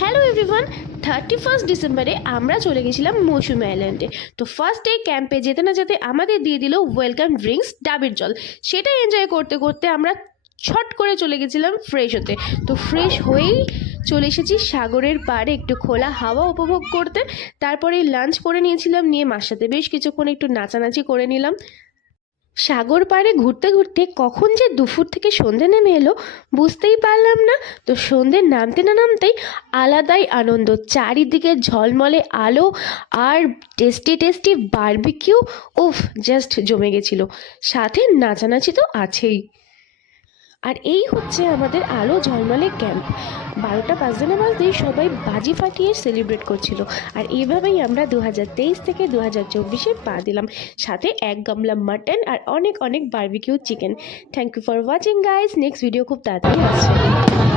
Hello everyone, 31 ডিসেম্বরে আমরা চলে গেছিলাম মৌসুমী আইল্যান্ডে। তো ফার্স্ট ডে ক্যাম্পে যেতে না যেতে আমাদের দিয়ে দিল ওয়েলকাম ড্রিঙ্কস ডাবের জল। সেটা এনজয় করতে করতে আমরা ছট করে চলে গেছিলাম ফ্রেশ হতে। তো ফ্রেশ হয়েই চলে এসেছি সাগরের পাড়ে একটু খোলা হাওয়া উপভোগ করতে। তারপরে লাঞ্চ করে নিয়েছিলাম, নিয়ে মার সাথে বেশ কিছুক্ষণ একটু নাচানাচি করে নিলাম। সাগর পাড়ে ঘুরতে ঘুরতে কখন যে দুপুর থেকে সন্ধে নেমে এলো বুঝতেই পারলাম না। তো সন্ধে নামতে না নামতেই আলাদাই আনন্দ, চারিদিকে ঝলমলে আলো আর টেস্টি টেস্টি বারবিকিউ। উফ, জাস্ট জমে গেছিলো। সাথে নাচানাচি তো আছেই। আর এই হচ্ছে আমাদের আলো ঝলমলে ক্যাম্প। 12টা বাজতে না বাজতেই সবাই বাজি ফাটিয়ে সেলিব্রেট করছিল। আর এইভাবেই আমরা 2023 থেকে 2024-এ পা দিলাম, সাথে এক গামলা মাটন আর অনেক অনেক barbecue chicken. Thank you for watching guys. Next video খুব তাড়াতাড়ি আসছে।